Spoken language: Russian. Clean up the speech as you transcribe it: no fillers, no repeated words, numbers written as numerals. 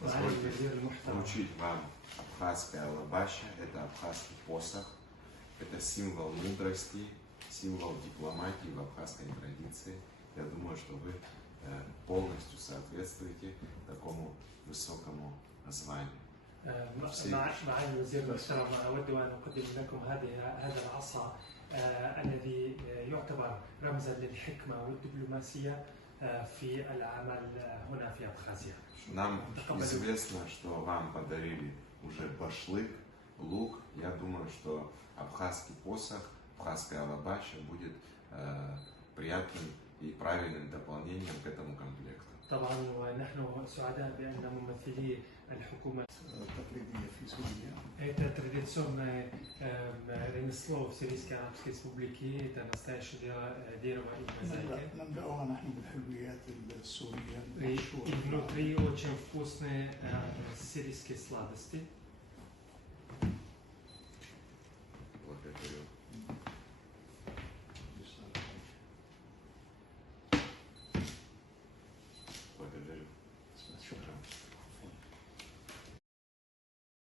Позвольте вручить вам абхазская алабаща. Это абхазский посох. Это символ мудрости, символ дипломатии в абхазской традиции. Я думаю, что вы полностью соответствуете такому высокому званию. معالي الوزير المحترم، أود أن أقدم لكم هذا العصا الذي يعتبر رمزا للحكمة والدبلوماسية في العمل هنا في أبخازيا. Нам известно, что вам подарили уже башлык, лук. Я думаю, что абхазский посох, абхазская алабаща будет приятным и правильным дополнением к этому комплекту. طبعا ونحن سعداء بأن ممثلي الحكومة التقليدية في سوريا. Это традиционное ремесло в Сирийской Арабской Республике, это настоящее дерево и мозаика. نبدأها نحن بالحلويات السورية. И внутри очень вкусные сирийские сладости.